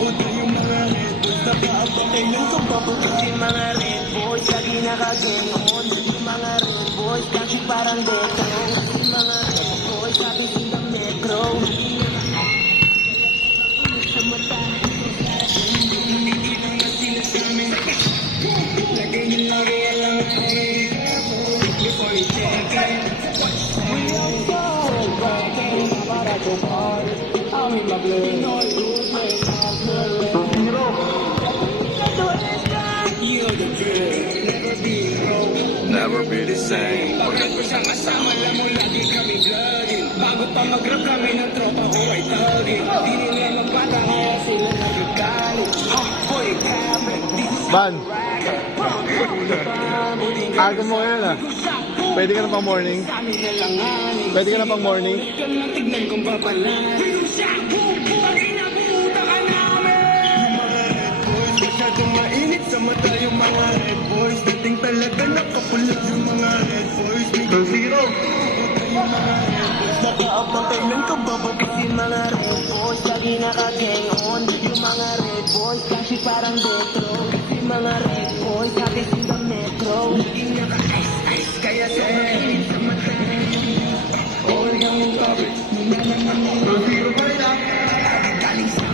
yung mga red boys. Nakaabantay ng kababag kasi mga red boys. Lagi naka-gang on. Yung mga red boys, kasi parang detro. Yung mga red boys, sabi sila metro. Sa mata, hindi na sila sa amin. Lagay nyo lagi alam before you check it. We are so bright, para to part. I'm in my blood, no good, man. You're the drill, never be wrong. Never be the same. Pag nagkasama-sama lang mo, lagi kami vlogging. Bago pa mag-rap kami ng tropa ko ay tagin. Di nila magpata kaya sila nagagalit. Boy, kapit, di ko Ban, aga mo ngayon ah. Pwede ka na pang morning? Pwede ka na pang morning? tignan kong papalan. Pag inabuta ka namin. Yung mga red boys, masyadong mainit sa mata. Yung mga red boys, dating talaga nakapula. Yung mga red boys, may zero. Yung mga red boys, nakaabantay ng kababag. Kasi mga red boys, lagi naka-gang on. Yung mga red boys, kasi parang detro. Kasi mga red boys, sabi sila metro. Lagi naka-ice-ice, kaya sobrang init sa mata. All yung topic, zero pa rin ah.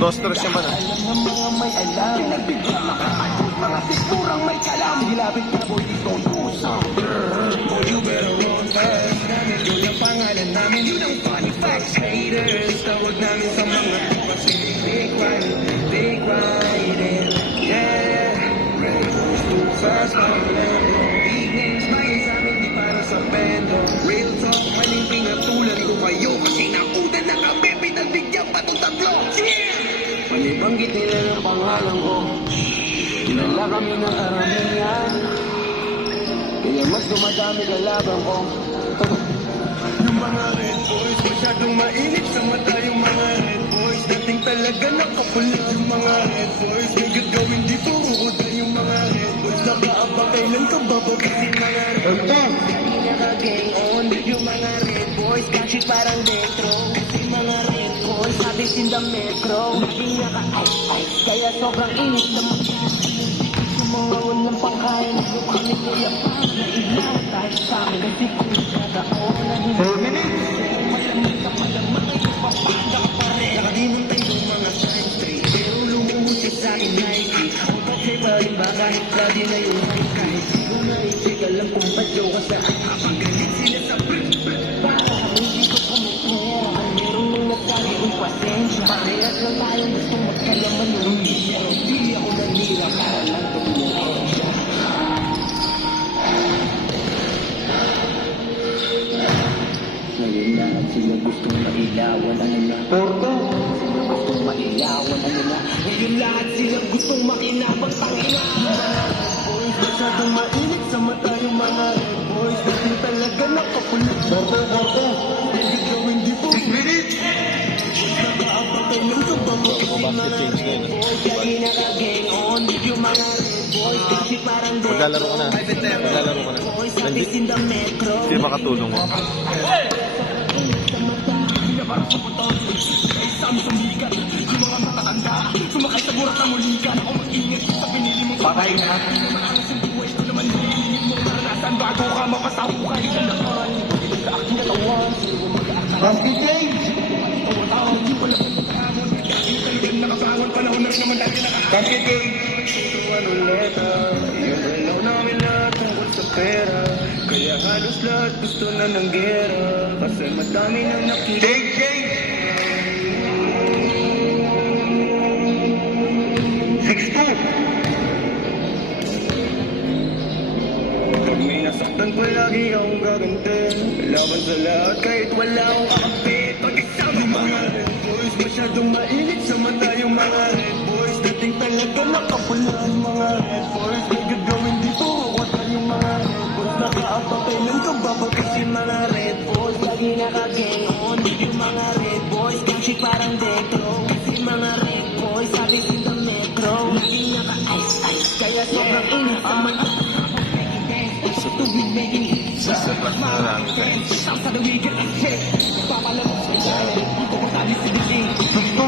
Dos stress naman ah. Alam ng mga may alam. Pinagbigyan makakatod, mga sigurang may kalam. Hilapit na boy, di don't do something. Boy, you better run fast. Yun ang pangalan namin, yun ang funny facts. Haters, tawag namin sa mga kasi big riding, yeah. Ready to fast, my land. Big names, may sa amin, di para sa bendo. Real talk, maling pinatulan ko kayo. Kasi nakunan na kami, pinagbigyan pa itong tatlo. Yeah! Panibanggit nila ng pangalan ko. Kilala kami ng karamihan. Kaya mas dumadami kalaban ko. Yung mga red boys, masyadong mainit sa mata. Yung mga red boys, dating talaga nakapula. Yung mga red boys, may gagawin dito uda. Yung mga red boys, nakaabang kailan ka babag. Kasi mga red boys, hindi naka-gang on. Yung mga red boys, kasi parang detro. Kasi mga red boys, sabi sila metro. Hindi naka-ice-ice, kaya sobrang init sa mata. Yung mga walang pangkain, yung kami kuya pa. Nailang tayo sa amin, kasi kung nagkakaon na hindi. 4 minutes! Malamig ka malamang ay kapapanda ka pare. Nakadinintay yung mga sign straight, pero lumuhusip sa akin Nike. Out of flavor rin ba kahit bloody na yung mic. Kahit di ko na-check, alam kung ba't joke ka saan. Kapagalit sila sa brick. Hindi ko kumipera, ang meron nung nagsabi kong pasensya. Parehas lang tayong gustong magkalaman ng hindi. Pero di ako nanira para lang tumulong siya. Ngayon lahat sila gustong mailawan ang ina. Porto! Sila gustong mailawan ang ina. Ngayon lahat sila gustong makinabang tangina. Yung mga red boys, masyadong mainit sa mata. Yung mga red boys, dating talaga nakapulit. Porto! Hindi gawin di po. 6 minutes! Nakaabantay ng kababag. Kasi mga red boys, lagi naka-gang on. Yung mga red boys, kasi parang detro. Maglalaro ka na. Maglalaro ka na. Sabi sila metro. Hindi makatulong mo. Parang sa patong Isang sumikat yung mga matatanda. Sumakay sa burat na mulikan. Ako mag-ingat sa pinili mo. Patay na. Maangas yung buhay ko naman. Nililingin mo naranasan bago ka mapasahukay. Gandaan sa aking katawan. Sino mag-aakala. Basket change. Tawang-tawang di wala pang pagkakamon. Dahil talagang nakabangon. Panahon na rin naman dahil nakakasal. Basket change. Ito ano leta. Yung alaw namin lahat tungkol sa pera. Kaya halos lahat gusto na ng gera. Kasi madami nang nakita. Change! 6-2! Pag may nasaktan ko lagi akong gaganti. Laban sa lahat kahit wala akong kakapit. Pag-isama yung mga red boys, masyadong mainit sa mata. Yung mga red boys, dating talaga nakapula. Yung mga red boys, may gagawin dito. Yung mga red boys, nakaabantay ng kababag. Kasi mga red boys, lagi naka-gang on. Yung mga red boys, kasi parang detro. Kasi mga red boys, sabi sila metro. Lagi naka-ice-ice, kaya sobrang init sa mata. Sa tubig making hits. Sa pagmamang friends. Sa sadawigan ang hit. Papalamok sa ilalim. Dito ko tabi sa dilim. 6-2!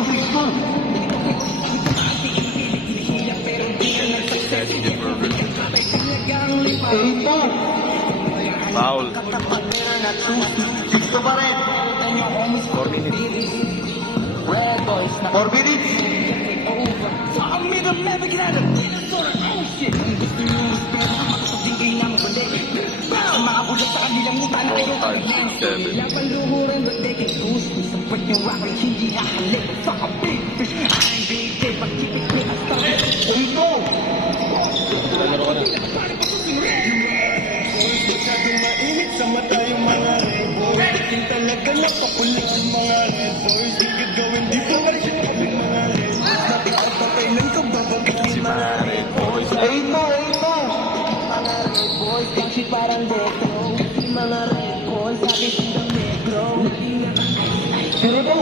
Gusto pa rin. 4 minutes. 4 minutes. Ito. Laro ka na. Sa mata yung mga red boys Tingin talaga napapula ang mga red boys Di ka gawin, di ba kasi kami mga red boys Natin at papailan ka babagatin mga red boys Ito. Mga red boys, kasi parang retro Mga red boys, sabi silang negro Pero ito.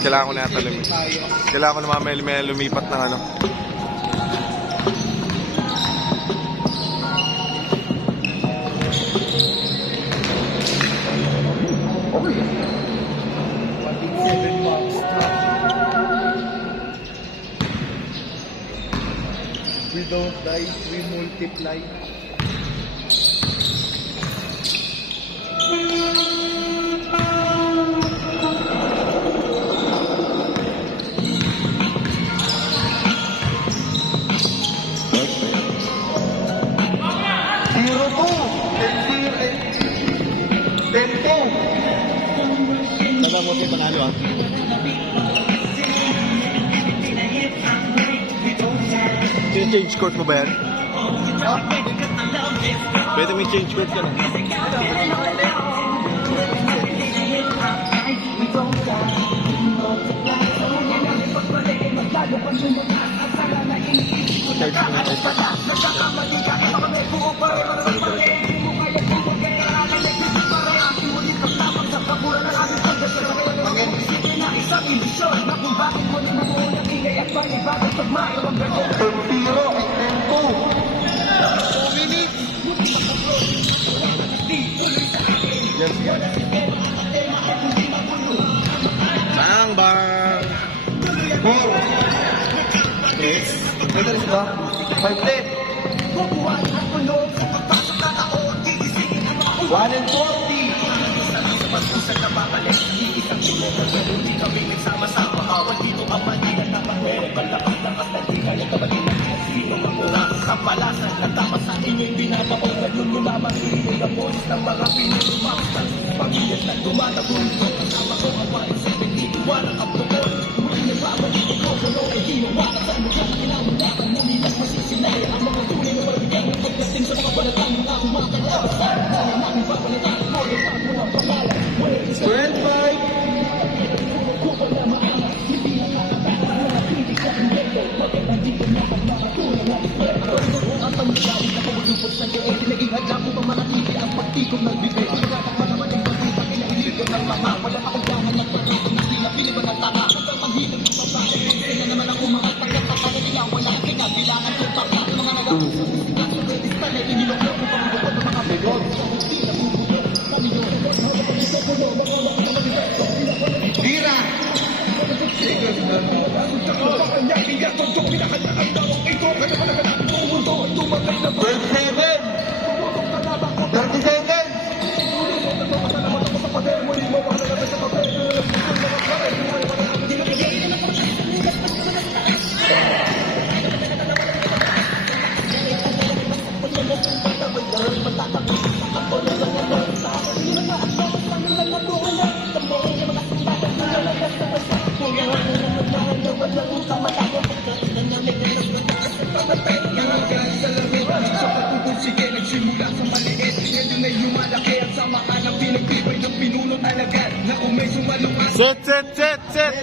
Kailangan ko na yata Kailangan ko na may lumipat ng ano. We don't die, we multiply. Zero two. 10-2. Taga mo siya panalo ah. Change court mo ba yan? Pwede may change court ka na. Charge mo na ito. Bang bang! 30 seconds. Set!